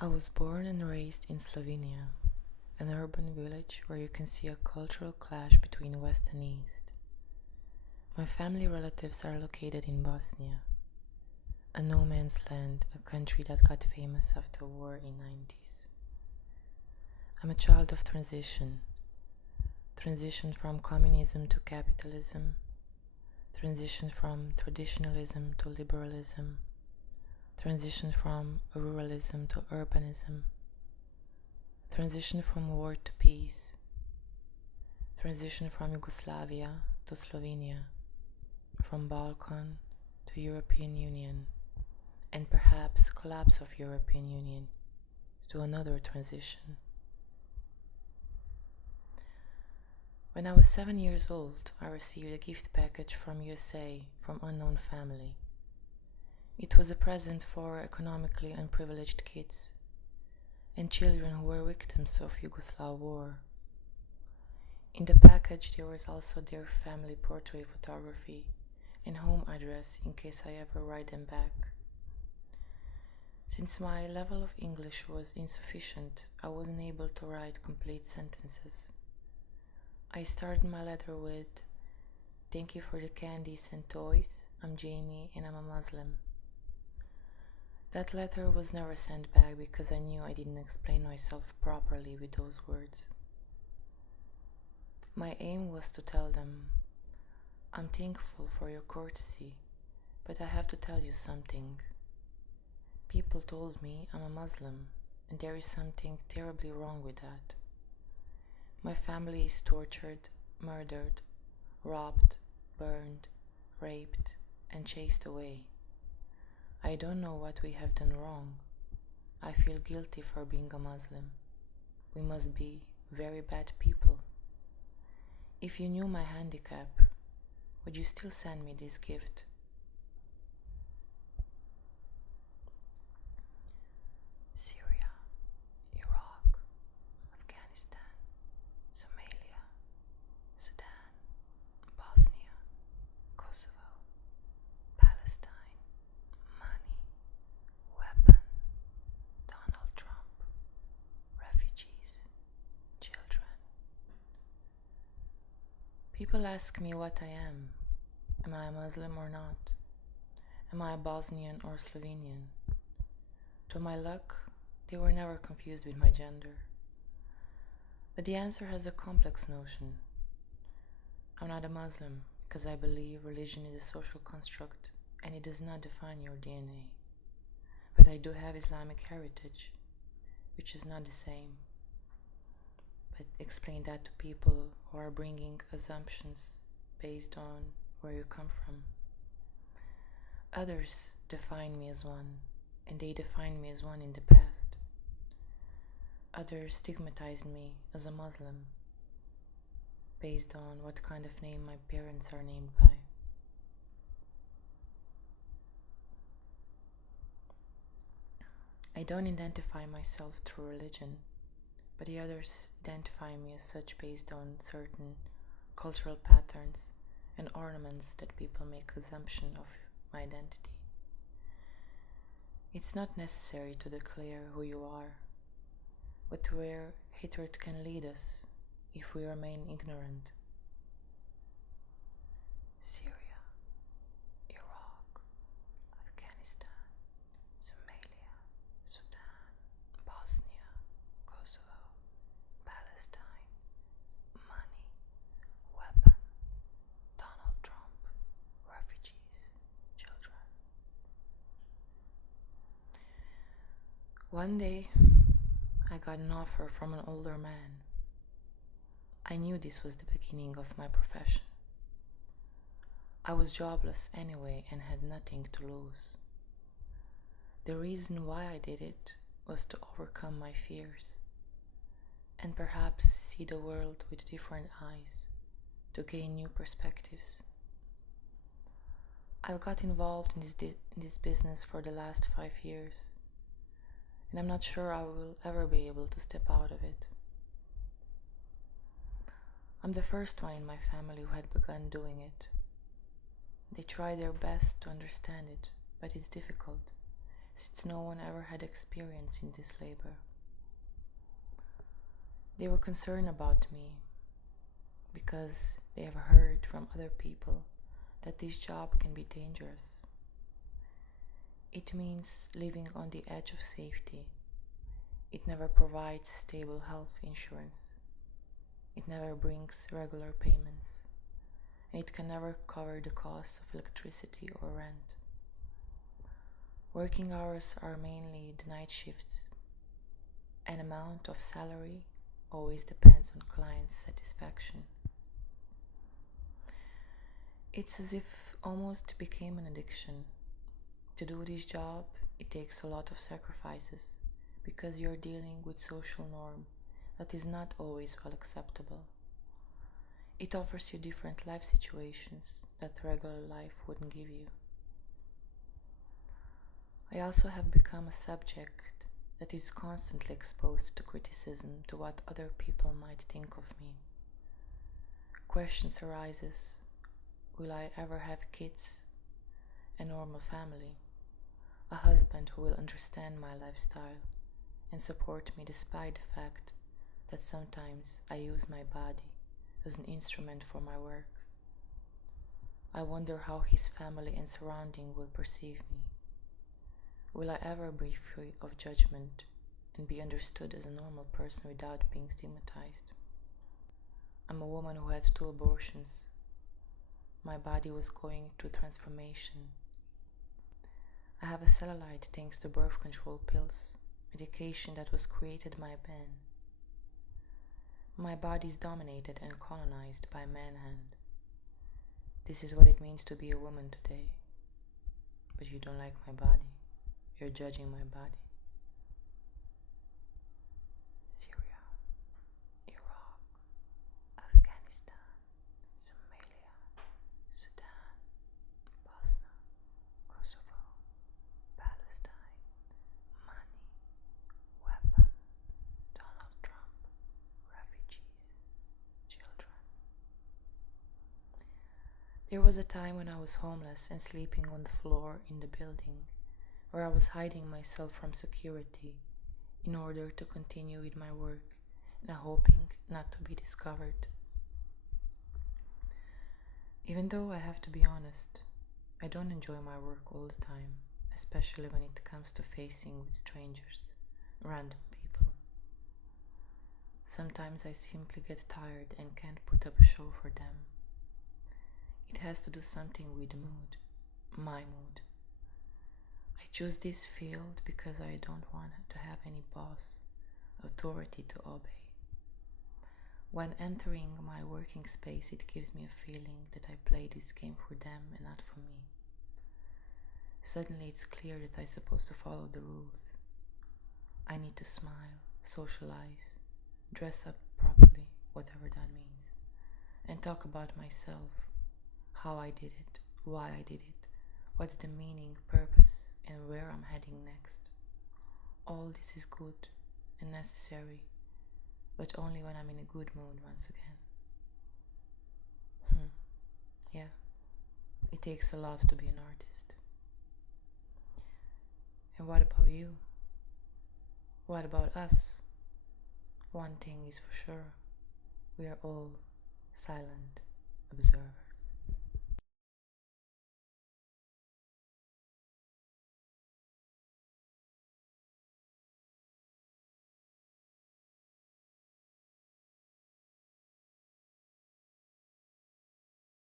I was born and raised in Slovenia, an urban village where you can see a cultural clash between West and East. My family relatives are located in Bosnia, a no man's land, a country that got famous after war in 90s. I'm a child of transition from communism to capitalism, transition from traditionalism to liberalism, transition from ruralism to urbanism, transition from war to peace, transition from Yugoslavia to Slovenia, from Balkan to European Union, and perhaps collapse of European Union to another transition. When I was 7 years old, I received a gift package from USA from unknown family. It was a present for economically unprivileged kids and children who were victims of Yugoslav war. In the package there was also their family portrait photography and home address in case I ever write them back. Since my level of English was insufficient, I wasn't able to write complete sentences. I started my letter with, "Thank you for the candies and toys. I'm Jamie and I'm a Muslim." That letter was never sent back because I knew I didn't explain myself properly with those words. My aim was to tell them, "I'm thankful for your courtesy, but I have to tell you something. People told me I'm a Muslim, and there is something terribly wrong with that. My family is tortured, murdered, robbed, burned, raped, and chased away. I don't know what we have done wrong. I feel guilty for being a Muslim. We must be very bad people. If you knew my handicap, would you still send me this gift?" Syria, Iraq, Afghanistan, Somalia, Sudan, Bosnia, Kosovo, Palestine, money, weapon, Donald Trump, refugees, children. People ask me what I am. Am I a Muslim or not? Am I a Bosnian or Slovenian? To my luck, they were never confused with my gender. But the answer has a complex notion. I'm not a Muslim because I believe religion is a social construct and it does not define your DNA. But I do have Islamic heritage, which is not the same. But explain that to people who are bringing assumptions based on where you come from. Others define me as one, and they defined me as one in the past. Others stigmatized me as a Muslim based on what kind of name my parents are named by. I don't identify myself through religion, but the others identify me as such based on certain cultural patterns and ornaments that people make assumption of my identity. It's not necessary to declare who you are, but to where hatred can lead us if we remain ignorant. Syria, Iraq, Afghanistan, Somalia, Sudan, Bosnia, Kosovo, Palestine, money, weapon, Donald Trump, refugees, children. One day, I got an offer from an older man. I knew this was the beginning of my profession. I was jobless anyway and had nothing to lose. The reason why I did it was to overcome my fears and perhaps see the world with different eyes, to gain new perspectives. I've got involved in this business for the last 5 years, and I'm not sure I will ever be able to step out of it. I'm the first one in my family who had begun doing it. They try their best to understand it, but it's difficult since no one ever had experience in this labor. They were concerned about me because they have heard from other people that this job can be dangerous. It means living on the edge of safety. It never provides stable health insurance. It never brings regular payments. And it can never cover the cost of electricity or rent. Working hours are mainly the night shifts. An amount of salary always depends on client satisfaction. It's as if almost became an addiction. To do this job, it takes a lot of sacrifices because you're dealing with social norm that is not always well acceptable. It offers you different life situations that regular life wouldn't give you. I also have become a subject that is constantly exposed to criticism to what other people might think of me. Questions arises: will I ever have kids? A normal family? A husband who will understand my lifestyle and support me despite the fact that sometimes I use my body as an instrument for my work? I wonder how his family and surrounding will perceive me. Will I ever be free of judgment and be understood as a normal person without being stigmatized? I'm a woman who had 2 abortions. My body was going through transformation. I have a cellulite thanks to birth control pills, medication that was created by men. My body is dominated and colonized by manhand. This is what it means to be a woman today. But you don't like my body. You're judging my body. Syria, Iraq, Afghanistan, Somalia, Sudan, Bosnia, Kosovo, Palestine, money, weapon, Donald Trump, refugees, children. There was a time when I was homeless and sleeping on the floor in the building, where I was hiding myself from security in order to continue with my work and hoping not to be discovered. Even though I have to be honest, I don't enjoy my work all the time, especially when it comes to facing with strangers, random people. Sometimes I simply get tired and can't put up a show for them. It has to do something with the mood, my mood. I choose this field because I don't want to have any boss, authority to obey. When entering my working space, it gives me a feeling that I play this game for them and not for me. Suddenly it's clear that I'm supposed to follow the rules. I need to smile, socialize, dress up properly, whatever that means, and talk about myself, how I did it, why I did it, what's the meaning, purpose, and where I'm heading next. All this is good and necessary, but only when I'm in a good mood once again. Yeah, it takes a lot to be an artist. And what about you? What about us? One thing is for sure, we are all silent observers.